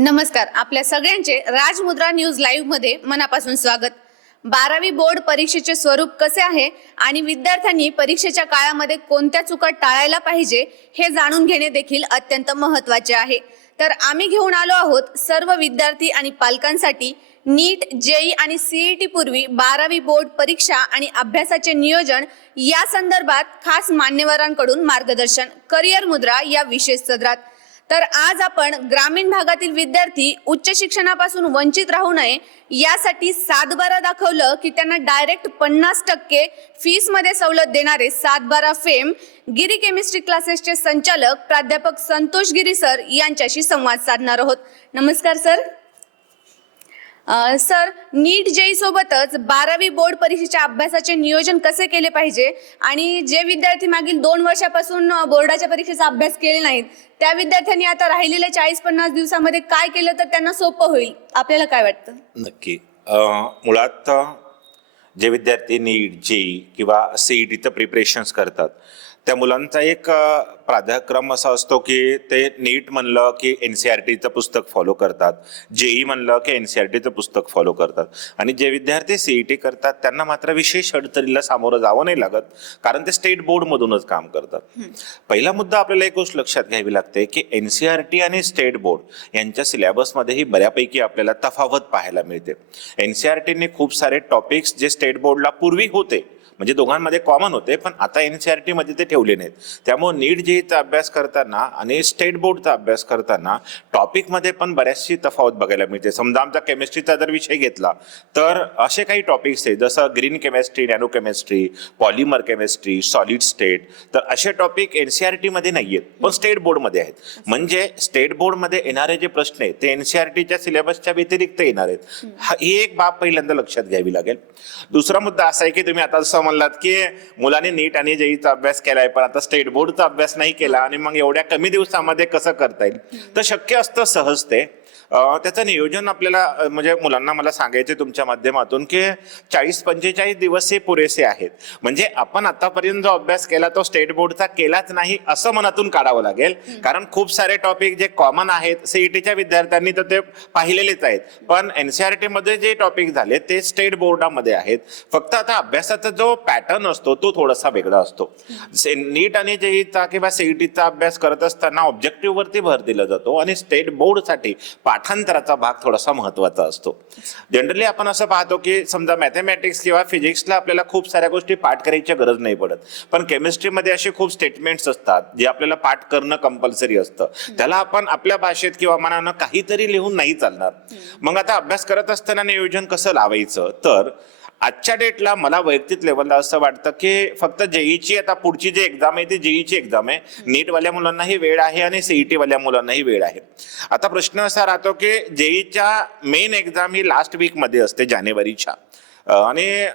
नमस्कार. आपल्या सगळ्यांचे राजमुद्रा न्यूज लाईव्ह मध्ये मनापासून स्वागत. 12वी बोर्ड परीक्षेचे स्वरूप कसे आहे आणि विद्यार्थ्यांनी परीक्षेच्या काळामध्ये कोणत्या चुका टाळायला पाहिजे हे जाणून घेणे देखील अत्यंत महत्त्वाचे आहे. तर आम्ही घेऊन आलो आहोत सर्व विद्यार्थी आणि पालकांसाठी नीट, जेई आणि सीईटी पूर्वी 12वी बोर्ड परीक्षा आणि अभ्यासाचे नियोजन या संदर्भात खास मान्यवरांकडून मार्गदर्शन करिअर मुद्रा या विशेष सदरात. तर आज आपण ग्रामीण भागातील विद्यार्थी उच्च शिक्षणापासून वंचित राहू नये यासाठी 7/12 दाखवलं की त्यांना डायरेक्ट 50% फीस मध्ये सवलत देणारे 7/12 फेम गिरी केमिस्ट्री क्लासेसचे संचालक प्राध्यापक संतोष गिरी सर यांच्याशी संवाद साधणार आहोत. नमस्कार सर. सर, नीट जेई सोबतच 12वी बोर्ड परीक्षेच्या अभ्यासाचे नियोजन कसे केले पाहिजे आणि जे विद्यार्थी मागील 2 वर्षापासून बोर्डाच्या परीक्षेचा अभ्यास केले नाहीत त्या विद्यार्थ्यांनी आता राहिलेल्या 40-50 दिवसामध्ये काय केलं तर त्यांना सोपं होईल, आपल्याला काय वाटतं? नक्की. मुळात जे विद्यार्थी नीट, जेई किंवा सीईटीचं प्रिपरेशन्स करतात त्या मुलांचा एक प्राधाक्रम असा असतो की ते नीट म्हणलं की NCERTचं पुस्तक फॉलो करतात, जेई म्हणलं की NCERTचं पुस्तक फॉलो करतात आणि जे विद्यार्थी सीईटी करतात त्यांना मात्र विशेष अडचणीला सामोरं जावं नाही लागत, कारण ते स्टेट बोर्डमधूनच काम करतात. पहिला मुद्दा आपल्याला एक गोष्ट लक्षात घ्यावी लागते की NCERT आणि स्टेट बोर्ड यांच्या सिलेबसमध्येही बऱ्यापैकी आपल्याला तफावत पाहायला मिळते. NCERTने खूप सारे टॉपिक्स जे स्टेट बोर्डला पूर्वी होते म्हणजे दोघांमध्ये कॉमन होते पण आता NCERT मध्ये ते ठेवले नाहीत. त्यामुळे नीट जेईचा अभ्यास करताना आणि स्टेट बोर्डचा अभ्यास करताना टॉपिकमध्ये पण बऱ्याचशी तफावत बघायला मिळते. समजा आमचा केमिस्ट्रीचा जर विषय घेतला तर असे काही टॉपिक्स आहेत जसं green chemistry, nano chemistry, polymer chemistry, solid state, तर असे टॉपिक NCERT मध्ये नाही आहेत पण स्टेट बोर्डमध्ये आहेत. म्हणजे स्टेट बोर्डमध्ये येणारे जे प्रश्न आहेत ते NCERTच्या सिलेबसच्या व्यतिरिक्त येणार आहेत. ही एक बाब पहिल्यांदा लक्षात घ्यावी लागेल. दुसरा मुद्दा असा आहे की तुम्ही आता असं म्हणलात की मुलांनी नीट आणि जेईचा अभ्यास केलाय पण आता स्टेट बोर्डचा अभ्यास नाही केला आणि मग एवढ्या कमी दिवसामध्ये कसं करता येईल, तर शक्य असतं सहज ते. त्याचं नियोजन आपल्याला म्हणजे मुलांना मला सांगायचे तुमच्या माध्यमातून की 40-45 दिवस हे पुरेसे आहेत. म्हणजे आपण आतापर्यंत जो अभ्यास केला तो स्टेट बोर्डचा केलाच नाही असं मनातून काढावं लागेल, कारण खूप सारे टॉपिक जे कॉमन आहेत सीईटीच्या विद्यार्थ्यांनी तर ते पाहिलेलेच आहेत पण NCERT मध्ये जे टॉपिक झाले ते स्टेट बोर्डामध्ये आहेत. फक्त आता अभ्यासाचा जो पॅटर्न असतो तो थोडासा वेगळा असतो. नीट आणि जेईचा किंवा सीईटीचा अभ्यास करत असताना ऑब्जेक्टिव्ह वरती भर दिला जातो आणि स्टेट बोर्डसाठी पाठांतराचा भाग थोडासा महत्वाचा असतो. जनरली आपण असं पाहतो की समजा मॅथमॅटिक्स किंवा फिजिक्सला आपल्याला खूप साऱ्या गोष्टी पाठ करायची गरज नाही पडत पण केमिस्ट्रीमध्ये असे खूप स्टेटमेंट्स असतात जे आपल्याला पाठ करणं कंपल्सरी असतं. त्याला आपण आपल्या भाषेत किंवा मनानं काहीतरी लिहून नाही चालणार. मग आता अभ्यास करत असताना नियोजन कसं लावायचं, तर आजच्या डेटला मला वैयक्तिक लेवलला असं वाटतं की फक्त जेईची आता पुढची जी एक्झाम आहे ती जेईची एक्झाम आहे. नीटवाल्या मुलांनाही वेळ आहे आणि सीईटी वाल्या मुलांनाही वेळ आहे. आता प्रश्न असा राहतो की जेईच्या मेन एक्झाम ही लास्ट वीक मध्ये असते जानेवारीच्या आणि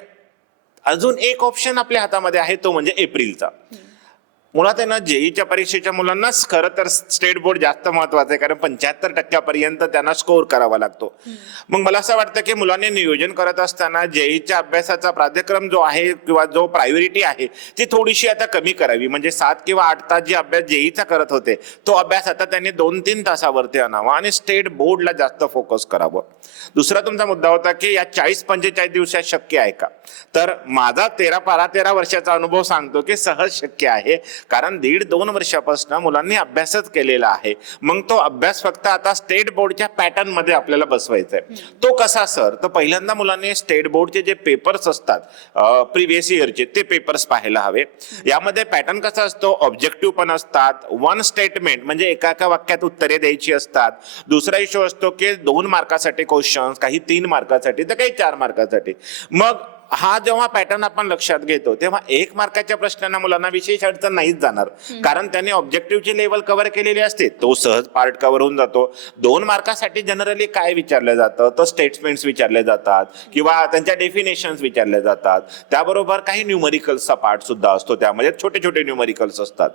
अजून एक ऑप्शन आपल्या हातामध्ये आहे तो म्हणजे एप्रिलचा. मुळात आहे ना जेईच्या परीक्षेच्या मुलांनाच खरं तर स्टेट बोर्ड जास्त महत्वाचं आहे, कारण 75% त्यांना स्कोअर करावा लागतो. मग मला असं वाटतं की मुलांनी नियोजन करत असताना जेईच्या अभ्यासाचा प्राधाक्रम जो आहे किंवा जो प्रायोरिटी आहे ती थोडीशी आता कमी करावी. म्हणजे 7 किंवा 8 तास जे अभ्यास जेईचा करत होते तो अभ्यास आता त्यांनी 2-3 तासावरती आणावा आणि स्टेट बोर्डला जास्त फोकस करावं. दुसरा तुमचा मुद्दा होता की या 40-45 दिवसात शक्य आहे का, तर माझा 13 वर्षाचा अनुभव सांगतो की सहज शक्य आहे, कारण 1.5-2 वर्षापासून मुलांनी अभ्यासच केलेला आहे. मग तो अभ्यास फक्त आता स्टेट बोर्डच्या पॅटर्न मध्ये आपल्याला बसवायचा आहे. तो कसा सर, तर पहिल्यांदा मुलांनी स्टेट बोर्डचे जे पेपर्स असतात प्रिव्हियस इयरचे ते पेपर्स पाहायला हवे. यामध्ये पॅटर्न कसा असतो, ऑब्जेक्टिव्ह पण असतात, 1 स्टेटमेंट म्हणजे एका वाक्यात उत्तरे द्यायची असतात. दुसरा इश्यू असतो की 2 मार्कासाठी क्वेश्चन्स, काही 3 मार्कासाठी तर काही 4 मार्कासाठी. मग हा जेव्हा पॅटर्न आपण लक्षात घेतो तेव्हा 1 मार्काच्या प्रश्नांना मुलांना विशेष अडचण नाहीच जाणार, कारण त्यांनी ऑब्जेक्टिव्हची लेवल कव्हर केलेली असते, तो सहज पार्ट कव्हर होऊन जातो. 2 मार्कासाठी जनरली काय विचारलं जातं तर स्टेटमेंट्स विचारले जातात किंवा त्यांच्या डेफिनेशन्स विचारले जातात. त्याबरोबर काही न्यूमरिकल्सचा पार्ट सुद्धा असतो, त्यामध्ये छोटे छोटे न्यूमरिकल्स असतात.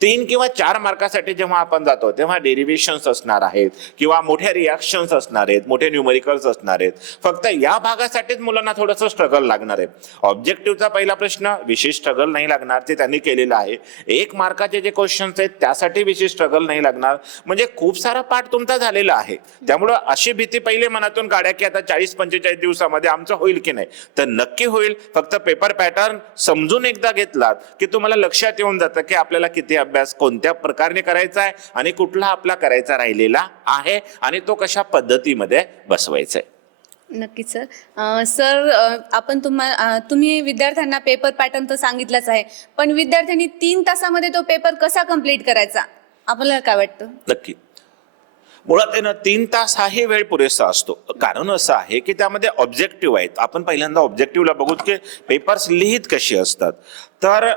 3 किंवा 4 मार्कासाठी जेव्हा आपण जातो तेव्हा डेरिव्हेशन्स असणार आहेत किंवा मोठ्या रिॲक्शन्स असणार आहेत, मोठे न्यूमरिकल्स असणार आहेत. फक्त या भागासाठीच मुलांना थोडंसं स्ट्रगल लागणार आहे. ऑब्जेक्टिव्हचा पहिला प्रश्न विशेष स्ट्रगल नाही लागणार, ते त्यांनी केलेलं आहे. 1 मार्काचे जे क्वेश्चन्स आहेत त्यासाठी विशेष स्ट्रगल नाही लागणार, म्हणजे खूप सारा पाठ तुमचा झालेला आहे. त्यामुळं अशी भीती पहिले मनातून काढा की आता 40-45 दिवसामध्ये आमचं होईल की नाही. तर नक्की होईल. फक्त पेपर पॅटर्न समजून एकदा घेतलात की तुम्हाला लक्षात येऊन जातं की आपल्याला किती अभ्यास कोणत्या प्रकारे करायचा आहे आणि कुठला आपला करायचा राहिलेला आहे आणि तो कशा पद्धतीमध्ये बसवायचा आहे. नक्कीच सर. सर, आपण तुम्ही विद्यार्थ्यांना पेपर पॅटर्न तर सांगितलंच आहे, पण विद्यार्थ्यांनी 3 तासामध्ये तो पेपर कसा कम्प्लीट करायचा, आपल्याला काय वाटतं? नक्की. मुळात आहे ना 3 तास हा हे वेळ पुरेसा असतो. कारण असं आहे की त्यामध्ये ऑब्जेक्टिव्ह आहेत. आपण पहिल्यांदा ऑब्जेक्टिव्हला बघू की पेपर्स लिहित कशी असतात. तर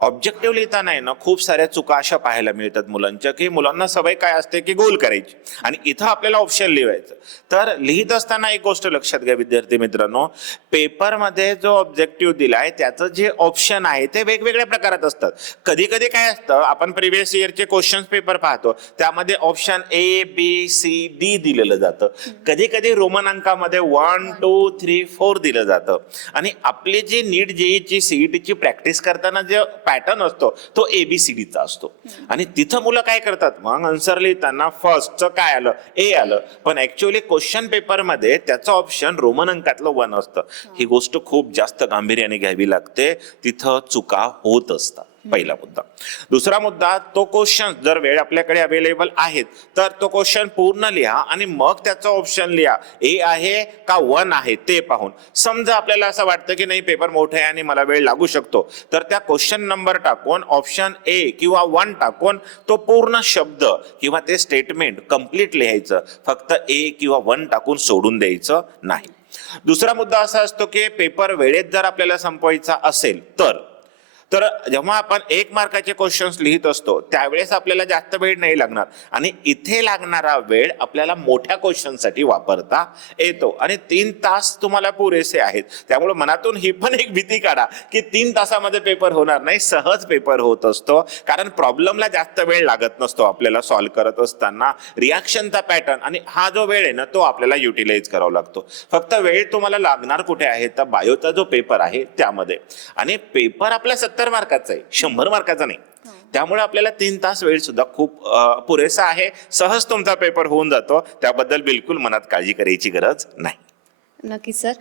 ऑब्जेक्टिव्ह लिहिताना आहे ना खूप साऱ्या चुका अशा पाहायला मिळतात मुलांच्या, की मुलांना सवय काय असते की गोल करायची आणि इथं आपल्याला ऑप्शन लिहायचं. तर लिहित असताना एक गोष्ट लक्षात घ्या विद्यार्थी मित्रांनो, पेपरमध्ये जो ऑब्जेक्टिव्ह दिलाय त्याचं जे ऑप्शन आहे ते वेगवेगळ्या प्रकारात असतात. कधी कधी काय असतं, आपण प्रिव्हियस इयरचे क्वेश्चन्स पेपर पाहतो त्यामध्ये option A, B, C, D दिलेलं जातं. कधी कधी रोमन अंकामध्ये 1, 2, 3, 4 दिलं जातं. आणि आपली जी नीट जेईची सीईटीची प्रॅक्टिस करताना जे पॅटर्न असतो तो ABCDचा असतो. आणि तिथं मुलं काय करतात, मग आन्सर लिहिताना फर्स्टचं काय आलं, A आलं, पण ऍक्च्युअली क्वेश्चन पेपर मध्ये त्याचं ऑप्शन रोमन अंकातलं 1 असतं. ही गोष्ट खूप जास्त गांभीर्याने घ्यावी लागते. तिथं चुका होत असतात. पहिला मुद्दा. दुसरा मुद्दा, तो क्वेश्चन जर वेळ आपल्याकडे अवेलेबल आहेत तर तो क्वेश्चन पूर्ण लिहा आणि मग त्याचं ऑप्शन लिहा. A आहे का 1 आहे ते पाहून. समजा आपल्याला असं वाटतं की नाही पेपर मोठा आहे आणि मला वेळ लागू शकतो, तर त्या क्वेश्चन नंबर टाकून ऑप्शन A किंवा 1 टाकून तो पूर्ण शब्द किंवा ते स्टेटमेंट कंप्लीट लिहायचं. फक्त A किंवा 1 टाकून सोडून द्यायचं नाही. दुसरा मुद्दा असा असतो की पेपर वेळेत जर आपल्याला संपवायचा असेल तर जेव्हा आपण 1 मार्काचे क्वेश्चन्स लिहित असतो त्यावेळेस आपल्याला जास्त वेळ नाही लागणार आणि इथे लागणारा वेळ आपल्याला मोठ्या क्वेश्चनसाठी वापरता येतो. आणि 3 तास तुम्हाला पुरेसे आहेत. त्यामुळे मनातून ही पण एक भीती काढा की 3 तासामध्ये पेपर होणार नाही. सहज पेपर होत असतो, कारण प्रॉब्लेमला जास्त वेळ लागत नसतो. आपल्याला सॉल्व्ह करत असताना रिॲक्शनचा पॅटर्न आणि हा जो वेळ आहे ना तो आपल्याला युटिलाइज करावा लागतो. फक्त वेळ तुम्हाला लागणार कुठे आहे, तर बायोचा जो पेपर आहे त्यामध्ये. आणि पेपर आपला 70 मार्काचा आहे, 100 मार्काचा नाही. त्यामुळे आपल्याला 3 तास वेळ सुद्धा खूप पुरेसा आहे. सहज तुमचा पेपर होऊन जातो. त्याबद्दल बिलकुल मनात काळजी करायची गरज नाही. नक्की सर.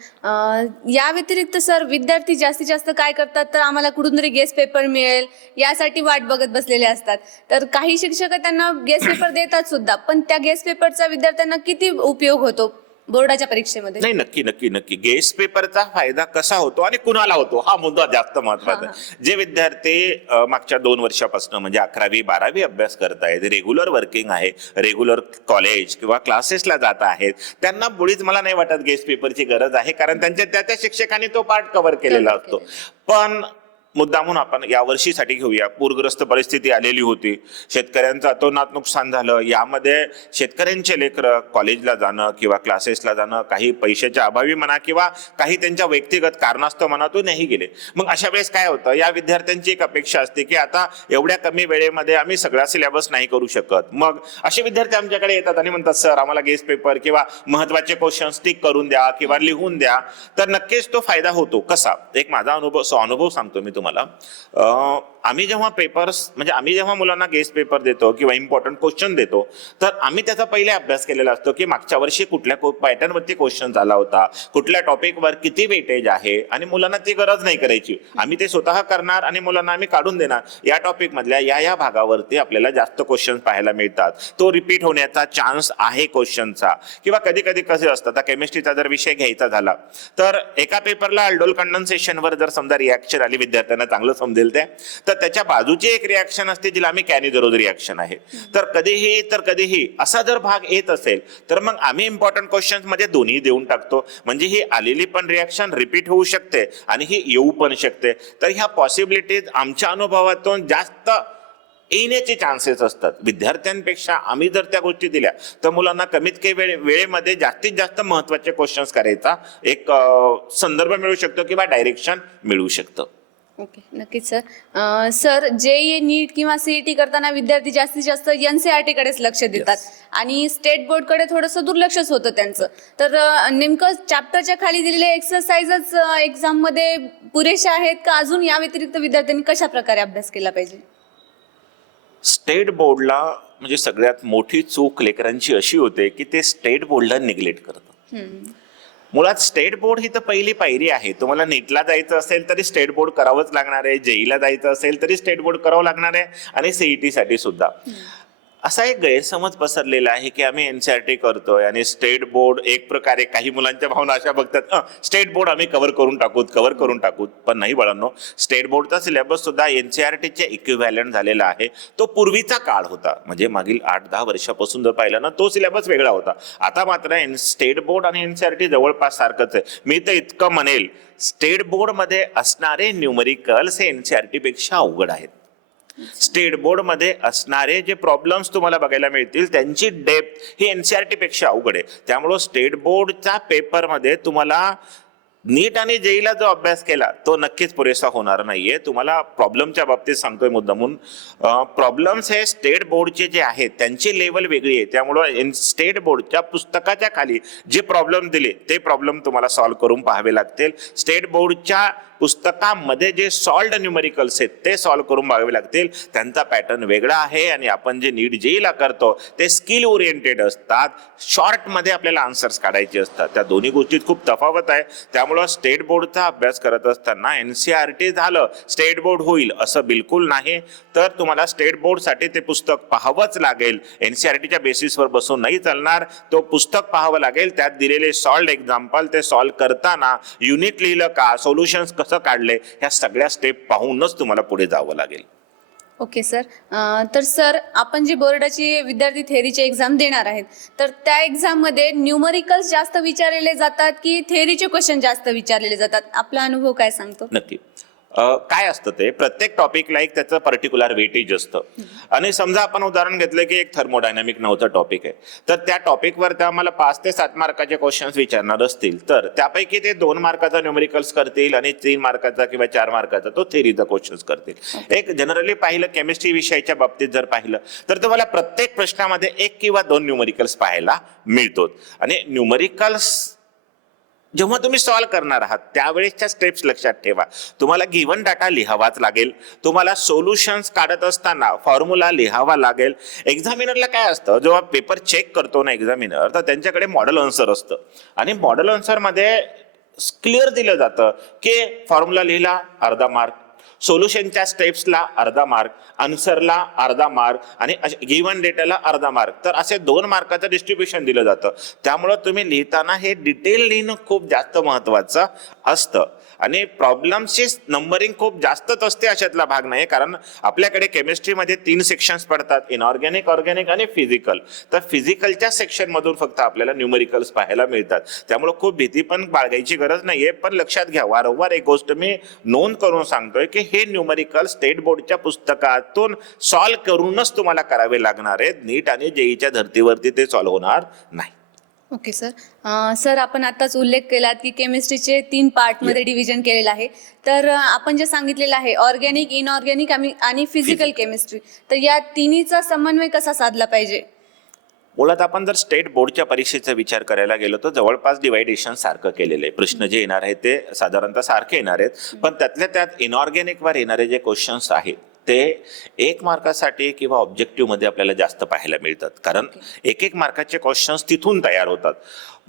या व्यतिरिक्त सर, विद्यार्थी जास्तीत जास्त काय करतात, तर आम्हाला कुठून तरी गेस्ट पेपर मिळेल यासाठी वाट बघत बसलेले असतात. तर काही शिक्षक त्यांना गेस्ट पेपर देतात सुद्धा, पण त्या गेस्ट पेपरचा विद्यार्थ्यांना किती उपयोग होतो बोर्डाच्या परीक्षेमध्ये? नाही, नक्की नक्की नक्की. गेस्ट पेपरचा फायदा कसा होतो आणि कुणाला होतो हा मुद्दा जास्त महत्वाचा. जे विद्यार्थी मागच्या 2 वर्षापासून म्हणजे 11वी 12वी अभ्यास करतायत, रेग्युलर वर्किंग आहे, रेग्युलर कॉलेज किंवा क्लासेसला जात आहेत, त्यांना मुळीच मला नाही वाटत गेस्ट पेपरची गरज आहे, कारण त्यांच्या त्या शिक्षकांनी तो पाठ कव्हर केलेला असतो. पण मुद्दा म्हणून आपण या वर्षीसाठी घेऊया. पूरग्रस्त परिस्थिती आलेली होती, शेतकऱ्यांचं अतोनात नुकसान झालं. यामध्ये शेतकऱ्यांचे लेकरं कॉलेजला जाणं किंवा क्लासेसला जाणं काही पैशाच्या अभावी म्हणा किंवा काही त्यांच्या व्यक्तिगत कारणास्तव म्हणा तो नाही गेले. मग अशा वेळेस काय होतं, या विद्यार्थ्यांची एक अपेक्षा असते की आता एवढ्या कमी वेळेमध्ये आम्ही सगळा सिलेबस नाही करू शकत. मग असे विद्यार्थी आमच्याकडे येतात आणि म्हणतात सर आम्हाला गेस्ट पेपर किंवा महत्वाचे क्वेश्चन टिक करून द्या किंवा लिहून द्या. तर नक्कीच तो फायदा होतो. कसा, एक माझा अनुभव सांगतो मी तुम्हाला. आम्ही जेव्हा मुलांना गेस्ट पेपर देतो किंवा इम्पॉर्टंट क्वेश्चन देतो तर आम्ही त्याचा पहिले अभ्यास केलेला असतो की मागच्या वर्षी कुठल्या पॅटर्नवरती क्वेश्चन झाला होता, कुठल्या टॉपिकवर किती वेटेज आहे, आणि मुलांना ती गरज नाही करायची. आम्ही ते स्वतः करणार आणि मुलांना आम्ही काढून देणार. या टॉपिक मधल्या या भागावरती आपल्याला जास्त क्वेश्चन पाहायला मिळतात, तो रिपीट होण्याचा चान्स आहे क्वेश्चनचा. किंवा कधी कधी कसे असतं, आता केमिस्ट्रीचा जर विषय घ्यायचा झाला तर एका पेपरला अल्डोल कंडेन्सेशनवर जर समजा रिॲक्शन आली, विद्यार्थ्यांना चांगलं समजेल तर त्याच्या बाजूची एक रिॲक्शन असते जिला आम्ही कॅनिझरोज रिॲक्शन आहे. तर कधीही असा जर भाग येत असेल तर मग आम्ही इम्पॉर्टंट क्वेश्चन्स मध्ये दोन्ही देऊन टाकतो. म्हणजे ही आलेली पण रिॲक्शन रिपीट होऊ शकते आणि ही येऊ पण शकते. तर ह्या पॉसिबिलिटीज आमच्या अनुभवातून जास्त येण्याचे चान्सेस असतात. विद्यार्थ्यांपेक्षा आम्ही जर त्या गोष्टी दिल्या तर मुलांना कमीत कमी वेळेमध्ये जास्तीत जास्त महत्वाचे क्वेश्चन्स करायचा एक संदर्भ मिळू शकतो किंवा डायरेक्शन मिळू शकतं. ओके, नक्कीच सर. सर, JEE नीट किंवा CET करताना विद्यार्थी जास्तीत जास्त NCERT कडेच लक्ष देतात आणि स्टेट बोर्डकडे थोडंसं दुर्लक्षच होतं त्यांचं. तर नेमकं चॅप्टरच्या खाली दिलेले एक्सरसाइजच एक्झाममध्ये पुरेसे आहेत का अजून या व्यतिरिक्त विद्यार्थ्यांनी कशा प्रकारे अभ्यास केला पाहिजे? स्टेट बोर्डला म्हणजे सगळ्यात मोठी चूक लेकरांची अशी होते की ते स्टेट बोर्डला निग्लेक्ट करतात. मुळात स्टेट बोर्ड ही तर पहिली पायरी आहे. तुम्हाला नीटला जायचं असेल तरी स्टेट बोर्ड करावंच लागणार आहे, JEEला जायचं असेल तरी स्टेट बोर्ड करावं लागणार आहे आणि CET साठी सुद्धा. असा एक गैरसमज पसरलेला आहे की आम्ही NCERT करतोय आणि स्टेट बोर्ड एक प्रकारे काही मुलांच्या भावना अशा बघतात स्टेट बोर्ड आम्ही कव्हर करून टाकूत. पण नाही बाळांनो, स्टेट बोर्डचा सिलेबस सुद्धा NCERTचे इक्विव्हॅलंट झालेला आहे. तो पूर्वीचा काळ होता, म्हणजे मागील 8-10 वर्षापासून जर पाहिलं ना तो सिलेबस वेगळा होता. आता मात्र स्टेट बोर्ड आणि NCERT जवळपास सारखंच आहे. मी तर इतकं म्हणेल, स्टेट बोर्डमध्ये असणारे न्यूमरिकल्स हे NCERT पेक्षा अवघड आहेत. स्टेट बोर्ड मध्ये असणारे जे प्रॉब्लेम्स तुम्हाला बघायला मिळतील त्यांची डेप्थ ही NCERT पेक्षा अवघड आहे. त्यामुळे स्टेट बोर्डच्या पेपरमध्ये तुम्हाला नीट आणि JEEला जो अभ्यास केला तो नक्कीच पुरेसा होणार नाहीये. तुम्हाला प्रॉब्लेमच्या बाबतीत सांगतोय मुद्दामून, प्रॉब्लेम्स हे स्टेट बोर्डचे जे आहेत त्यांची लेवल वेगळी आहे. त्यामुळं स्टेट बोर्डच्या पुस्तकाच्या खाली जे प्रॉब्लेम दिले ते प्रॉब्लेम तुम्हाला सॉल्व्ह करून पाहावे लागतील. स्टेट बोर्डच्या पुस्तकामध्ये जे सॉल्व्ड न्यूमरिकल्स आहेत ते सॉल्व्ह करून बघावे लागतील. त्यांचा पॅटर्न वेगळा आहे आणि आपण जे नीट JEEला करतो ते स्किल ओरिएंटेड असतात. शॉर्टमध्ये आपल्याला आन्सर्स काढायचे असतात. त्या दोन्ही गोष्टीत खूप तफावत आहे. त्यामुळं स्टेट बोर्डचा अभ्यास करत असताना NCERT झालं स्टेट बोर्ड होईल असं बिलकुल नाही. तर तुम्हाला स्टेट बोर्डसाठी ते पुस्तक पाहावंच लागेल. NCERTच्या बेसिसवर बसून नाही चालणार. तो पुस्तक पाहावं लागेल. त्यात दिलेले सॉल्व्ड एक्झाम्पल ते सॉल्व्ह करताना युनिट लिहिलं का, सोल्युशन्स कसं काढले, ह्या सगळ्या स्टेप पाहूनच तुम्हाला पुढे जावं लागेल. Okay sir. तर सर, आपण जी बोर्डाची विद्यार्थी थेअरीची एक्झाम देणार आहेत तर त्या एक्झाममध्ये न्यूमरिकल्स जास्त विचारलेले जातात की थेअरीचे क्वेश्चन जास्त विचारलेले जातात? आपला अनुभव काय सांगतो? नक्की. काय असतं ते प्रत्येक टॉपिकला एक त्याचं पर्टिक्युलर वेटेज असतं. आणि समजा आपण उदाहरण घेतलं की एक थर्मोडायनामिक नावाचं टॉपिक आहे, तर त्या टॉपिकवर त्या आम्हाला 5 ते 7 मार्काचे क्वेश्चन्स विचारणार असतील तर त्यापैकी ते 2 मार्काचा न्यूमरिकल्स करतील आणि 3 मार्काचा किंवा 4 मार्काचा तो थेअरीचा क्वेश्चन्स करतील. एक जनरली पाहिलं केमिस्ट्री विषयाच्या बाबतीत जर पाहिलं तर तुम्हाला प्रत्येक प्रश्नामध्ये 1 किंवा 2 न्यूमरिकल्स पाहायला मिळतो. आणि न्यूमरिकल्स जेव्हा तुम्ही सॉल्व्ह करणार आहात त्यावेळेसच्या स्टेप्स लक्षात ठेवा. तुम्हाला गिव्हन डाटा लिहावाच लागेल. तुम्हाला सोल्युशन्स काढत असताना फॉर्म्युला लिहावा लागेल. एक्झामिनरला काय असतं, जेव्हा पेपर चेक करतो ना एक्झामिनर, तर त्यांच्याकडे मॉडेल आन्सर असतं आणि मॉडेल आन्सरमध्ये क्लिअर दिलं जातं की फॉर्म्युला लिहिला अर्धा मार्क, सोल्युशनच्या स्टेप्सला अर्धा मार्क, आन्सरला अर्धा मार्क आणि गिव्हन डेटाला अर्धा मार्क. तर असे 2 मार्काचं डिस्ट्रीब्युशन दिलं जातं. त्यामुळं तुम्ही लिहिताना हे डिटेल लिहिणं खूप जास्त महत्वाचं असतं. आणि प्रॉब्लेमची नंबरिंग खूप जास्तच असते अशातला भाग नाही. कारण आपल्याकडे केमिस्ट्रीमध्ये 3 सेक्शन्स पडतात, इनऑर्गॅनिक, ऑर्गॅनिक आणि फिजिकल. तर फिजिकलच्या सेक्शन मधून फक्त आपल्याला न्यूमरिकल्स पाहायला मिळतात. त्यामुळे खूप भीती पण बाळगायची गरज नाहीये. पण लक्षात घ्या, वारंवार एक गोष्ट मी नोंद करून सांगतोय की हे न्यूमरिकल स्टेट बोर्डच्या पुस्तकातून सॉल्व्ह करूनच तुम्हाला करावे लागणार आहेत. नीट आणि JEEच्या धर्तीवरती ते सॉल्व्ह होणार नाही. Okay sir. सर, आपण आताच उल्लेख केलात की केमिस्ट्रीचे 3 पार्टमध्ये डिव्हिजन केलेलं आहे. तर आपण जे सांगितलेलं आहे ऑर्गॅनिक, इनऑर्गॅनिक आणि फिजिकल केमिस्ट्री, तर या तिन्हीचा समन्वय कसा साधला पाहिजे? मुळात आपण जर स्टेट बोर्डच्या परीक्षेचा विचार करायला गेलो तर जवळपास डिवायडेशन सारखं केलेलं आहे. प्रश्न जे येणार आहेत ते साधारणतः सारखे येणार आहेत. पण त्यातल्या त्यात इनऑर्गॅनिकवर येणारे जे क्वेश्चन्स आहेत ते 1 मार्कासाठी किंवा ऑब्जेक्टिव्ह मध्ये आपल्याला जास्त पाहायला मिळतात. कारण 1 मार्काचे क्वेश्चन्स तिथून तयार होतात.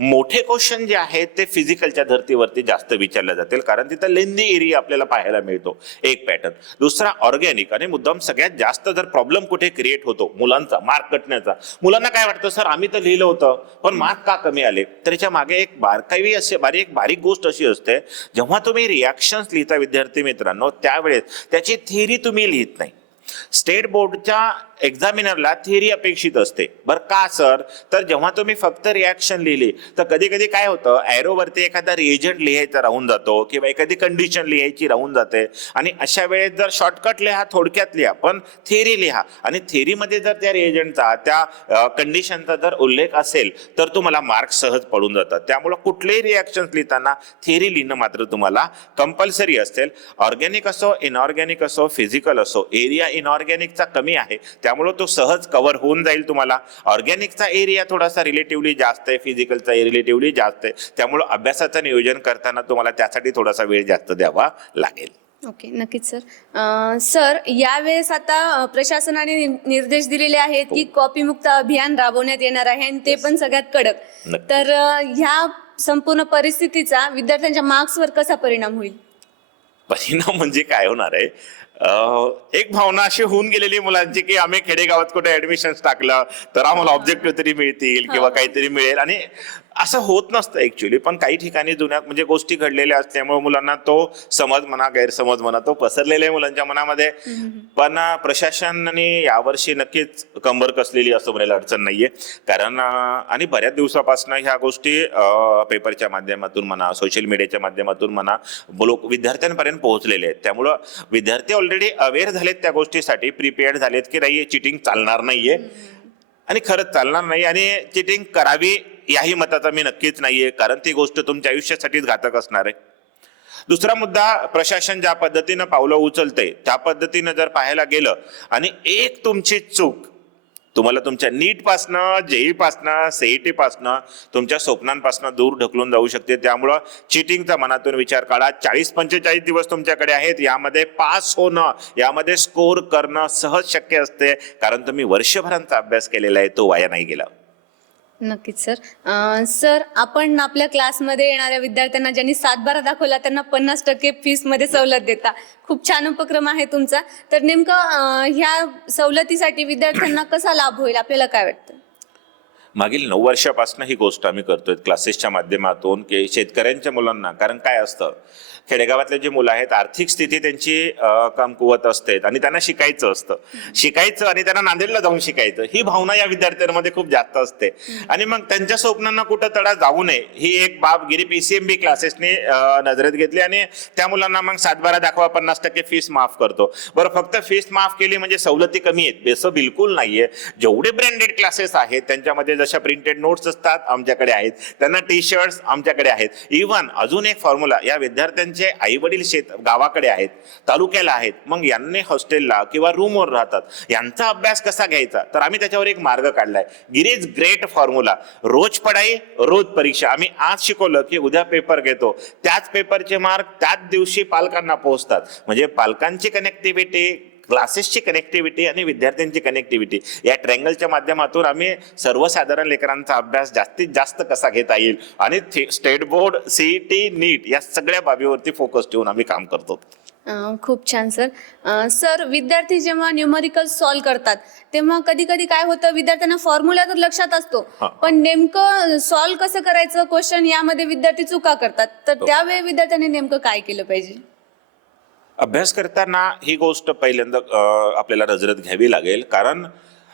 मोठे क्वेश्चन जे आहेत ते फिजिकलच्या धर्तीवरती जास्त विचारले जातील कारण तिथं लेंदी एरिया आपल्याला पाहायला मिळतो. एक पॅटर्न. दुसरा ऑर्गॅनिक. आणि मुद्दाम सगळ्यात जास्त जर प्रॉब्लेम कुठे क्रिएट होतो मुलांचा, मार्क कटण्याचा. मुलांना काय वाटतं, सर आम्ही तर लिहिलं होतं पण मार्क का कमी आले? तर याच्या मागे एक बारीक गोष्ट अशी असते, जेव्हा तुम्ही रिॲक्शन्स लिहिता विद्यार्थी मित्रांनो त्यावेळेस त्याची थिअरी तुम्ही लिहित नाही. स्टेट बोर्डच्या एक्झामिनरला थिअरी अपेक्षित असते. बरं का सर? तर जेव्हा तुम्ही फक्त रिॲक्शन लिहिली तर कधी कधी काय होतं, ॲरोवरती एखादा रिएजंट लिहायचा राहून जातो किंवा एखादी कंडिशन लिहायची राहून जाते. आणि अशा वेळेस जर शॉर्टकट लिहा, थोडक्यात लिहा, पण थिअरी लिहा. आणि थिअरीमध्ये जर त्या रिएजंटचा, त्या कंडिशनचा जर उल्लेख असेल तर तुम्हाला मार्क सहज पडून जातात. त्यामुळं कुठलेही रिॲक्शन्स लिहिताना थिअरी लिहिणं मात्र तुम्हाला कंपल्सरी असेल. ऑर्गॅनिक असो, इनऑर्गॅनिक असो, फिजिकल असो, एरिया इनऑर्गॅनिकचा कमी आहे त्यामुळे तो सहज कव्हर होऊन जाईल तुम्हाला. ऑर्गॅनिकचा एरिया थोडासा रिलेटिव्हली जास्त आहे, फिजिकलचा रिलेटिव्हली जास्त आहे, त्यामुळे अभ्यासाचं नियोजन करताना तुम्हाला त्यासाठी थोडासा वेळ जास्त द्यावा लागेल. ओके, नक्कीच सर. सर, यावेळेस आता प्रशासनाने निर्देश दिलेले आहेत की कॉपीमुक्त अभियान राबवण्यात येणार आहे आणि ते पण सगळ्यात कडक. नक्की. तर ह्या संपूर्ण परिस्थितीचा विद्यार्थ्यांच्या मार्क्सवर कसा परिणाम होईल? परिणाम म्हणजे काय होणार आहे, एक भावना अशी होऊन गेलेली मुलांची की आम्ही खेडेगावात कुठे ऍडमिशन टाकलं तर आम्हाला ऑब्जेक्टिव्ह तरी मिळतील किंवा काहीतरी मिळेल. आणि असं होत नसतं ऍक्च्युली. पण काही ठिकाणी जुन्या म्हणजे गोष्टी घडलेल्या असल्यामुळे मुलांना तो समज म्हणा, गैरसमज म्हणा, तो पसरलेला आहे मुलांच्या मनामध्ये. पण प्रशासनाने यावर्षी नक्कीच कंबर कसलेली असं म्हणायला अडचण नाहीये. कारण आणि बऱ्याच दिवसापासून ह्या गोष्टी पेपरच्या माध्यमातून म्हणा, सोशल मीडियाच्या माध्यमातून म्हणा, लोक विद्यार्थ्यांपर्यंत पोहोचलेले आहेत. त्यामुळं विद्यार्थी ऑलरेडी अवेअर झालेत त्या गोष्टीसाठी, प्रिपेअर्ड झालेत की नाही चिटिंग चालणार नाहीये आणि खरंच चालणार नाही. आणि चिटिंग करावी याही मताचा मी नक्कीच नाहीये, कारण ती गोष्ट तुमच्या आयुष्यासाठीच घातक असणार आहे. दुसरा मुद्दा, प्रशासन ज्या पद्धतीनं पावलं उचलते त्या पद्धतीनं जर पाहायला गेलं आणि एक तुमची चूक तुम्हाला तुमच्या नीट पासनं, जेई पासनं, सीईटी पासनं, तुमच्या स्वप्नांपासनं दूर ढकलून जाऊ शकते. त्यामुळं चिटिंगचा मनातून विचार काढा. 40-45 दिवस तुमच्याकडे आहेत. यामध्ये पास होणं, यामध्ये स्कोर करणं सहज शक्य असते, कारण तुम्ही वर्षभरांचा अभ्यास केलेला आहे, तो वाया नाही गेला. नक्कीच सर. सर, आपण आपल्या क्लासमध्ये येणाऱ्या विद्यार्थ्यांना ज्यांनी 7/12 दाखवला त्यांना 50% फीसमध्ये सवलत देता. खूप छान उपक्रम आहे तुमचा. तर नेमकं ह्या सवलतीसाठी विद्यार्थ्यांना कसा लाभ होईल आपल्याला काय वाटतं? मागील 9 वर्षापासून ही गोष्ट आम्ही करतोय क्लासेसच्या माध्यमातून की शेतकऱ्यांच्या मुलांना, कारण काय असतं, खेडेगावातले जे मुलं आहेत आर्थिक स्थिती त्यांची कमकुवत असते आणि त्यांना शिकायचं असतं, आणि त्यांना नांदेडला जाऊन शिकायचं, ही भावना या विद्यार्थ्यांमध्ये खूप जास्त असते. आणि मग त्यांच्या स्वप्नांना कुठं तडा जाऊ नये ही एक बाब गिरी PCMB क्लासेसने नजरेत घेतली आणि त्या मुलांना मग 7/12 दाखवा, 50% फीस माफ करतो. बरं, फक्त फीस माफ केली म्हणजे सवलती कमी आहेत असं बिलकुल नाहीये. जेवढे ब्रँडेड क्लासेस आहेत त्यांच्यामध्ये जशा प्रिंटेड नोट्स असतात आमच्याकडे आहेत, त्यांना टी-शर्ट्स आमच्याकडे आहेत. इव्हन अजून एक फॉर्म्युला, या विद्यार्थ्यांचे आई वडील गावाकडे आहेत, तालुक्याला आहेत, मग यांनी हॉस्टेलला किंवा रूमवर राहतात, यांचा अभ्यास कसा घ्यायचा, तर आम्ही त्याच्यावर एक मार्ग काढलाय. गिरीज ग्रेट फॉर्म्युला, रोज पढाई रोज परीक्षा. आम्ही आज शिकवलं की उद्या पेपर घेतो, त्याच पेपरचे मार्क त्याच दिवशी पालकांना पोहोचतात. म्हणजे पालकांची कनेक्टिव्हिटी, क्लासेसची कनेक्टिव्हिटी आणि विद्यार्थ्यांची कनेक्टिव्हिटी, या ट्रँगलच्या माध्यमातून आम्ही सर्वसाधारण लेकरांचा अभ्यास जास्तीत जास्त कसा घेता येईल आणि स्टेट बोर्ड, सीईटी, नीट या सगळ्या बाबीवरती फोकस ठेवून आम्ही काम करतो. खूप छान सर. सर, विद्यार्थी जेव्हा न्यूमरिकल सॉल्व्ह करतात तेव्हा कधी कधी काय होतं, विद्यार्थ्यांना फॉर्म्युला तर लक्षात असतो पण नेमकं सॉल्व्ह कसं करायचं क्वेश्चन यामध्ये विद्यार्थी चुका करतात. तर त्यावेळी विद्यार्थ्यांनी नेमकं काय केलं पाहिजे? अभ्यास करताना ही गोष्ट पहिल्यांदा आपल्याला नजरेत घ्यावी लागेल, कारण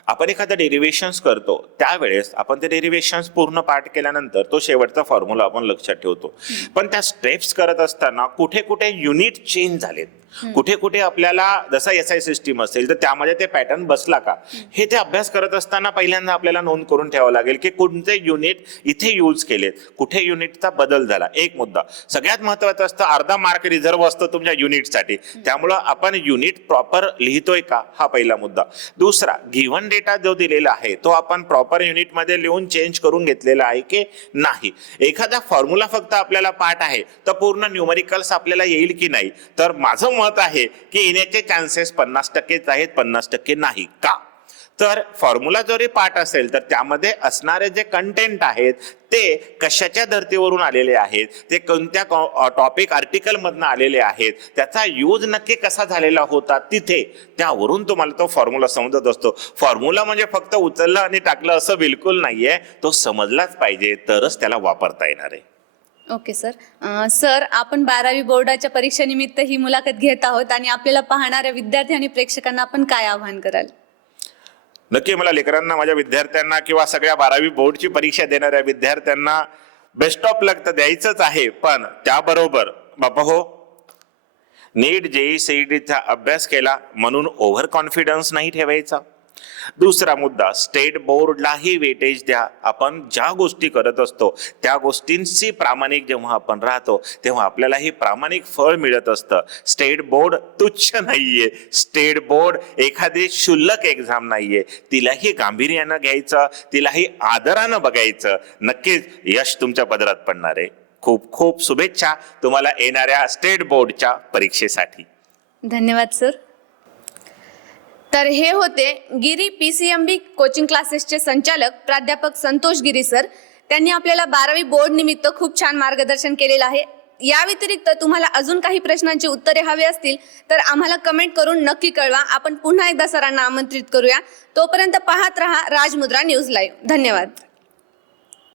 आपण एखादं डेरिव्हेशन्स करतो त्यावेळेस आपण ते डेरिव्हेशन्स पूर्ण पाठ केल्यानंतर तो शेवटचा फॉर्म्युला आपण लक्षात ठेवतो. पण त्या स्टेप्स करत असताना कुठे कुठे युनिट चेंज झालेत, कुठे कुठे आपल्याला जसा SI सिस्टीम असेल तर त्यामध्ये ते पॅटर्न बसला का, हे ते अभ्यास करत असताना पहिल्यांदा आपल्याला नोंद करून ठेवावं लागेल की कोणते युनिट इथे यूज केलेत, कुठे युनिटचा बदल झाला. एक मुद्दा सगळ्यात महत्वाचा असतं, अर्धा मार्क रिझर्व्ह असतो तुमच्या युनिटसाठी, त्यामुळं आपण युनिट प्रॉपर लिहितोय का, हा पहिला मुद्दा. दुसरा, गिव्हन डेटा जो दिलेला आहे तो आपण प्रॉपर युनिटमध्ये लिहून चेंज करून घेतलेला आहे की नाही. एखादा फॉर्म्युला फक्त आपल्याला पाठ आहे तर पूर्ण न्यूमरिकल्स आपल्याला येईल की नाही, तर माझं मत आहे की येण्याचे चान्सेस 50% आहेत, 50% नाही. का, तर फॉर्म्युला जरी पाठ असेल तर त्यामध्ये असणारे जे कंटेंट आहेत ते कशाच्या धर्तीवरून आलेले आहेत, ते कोणत्या टॉपिक आर्टिकल मधनं आलेले आहेत, त्याचा यूज नक्की कसा झालेला होता तिथे, त्यावरून तुम्हाला तो फॉर्म्युला समजत असतो. फॉर्म्युला म्हणजे फक्त उचललं आणि टाकलं असं बिलकुल नाहीये, तो समजलाच पाहिजे तरच त्याला वापरता येणार आहे. Okay sir. सर, आपण 12वी बोर्डाच्या परीक्षेनिमित्त ही मुलाखत घेत आहोत आणि आपल्याला पाहणाऱ्या विद्यार्थी आणि प्रेक्षकांना आपण काय आवाहन कराल? नक्की मला लेकरांना, माझ्या विद्यार्थ्यांना किंवा सगळ्या 12वी बोर्डची परीक्षा देणाऱ्या विद्यार्थ्यांना बेस्ट ऑफ लक तर द्यायचंच आहे, पण त्याबरोबर बापा हो, नीट जेई सीईटीचा अभ्यास केला म्हणून ओव्हर कॉन्फिडन्स नाही ठेवायचा. दुसरा मुद्दा, स्टेट बोर्डलाही वेटेज द्या. आपण ज्या गोष्टी करत असतो त्या गोष्टींची प्रामाणिक जेव्हा आपण राहतो तेव्हा आपल्यालाही प्रामाणिक फळ मिळत असतं. स्टेट बोर्ड तुच्छ नाहीये, स्टेट बोर्ड एखादी क्षुल्लक एक्झाम नाहीये. तिलाही गांभीर्यानं घ्यायचं, तिलाही आदरानं बघायचं. नक्कीच यश तुमच्या पदरात पडणार आहे. खूप खूप शुभेच्छा तुम्हाला येणाऱ्या स्टेट बोर्डच्या परीक्षेसाठी. धन्यवाद सर. तर हे होते गिरी PCMB कोचिंग क्लासेसचे संचालक प्राध्यापक संतोष गिरी सर. त्यांनी आपल्याला 12वी बोर्ड निमित्त खूप छान मार्गदर्शन केलेलं आहे. या व्यतिरिक्त तुम्हाला अजून काही प्रश्नांची उत्तरे हवी असतील तर आम्हाला कमेंट करून नक्की कळवा. आपण पुन्हा एकदा सरांना आमंत्रित करूया. तोपर्यंत पाहत रहा राजमुद्रा न्यूज लाईव्ह. धन्यवाद.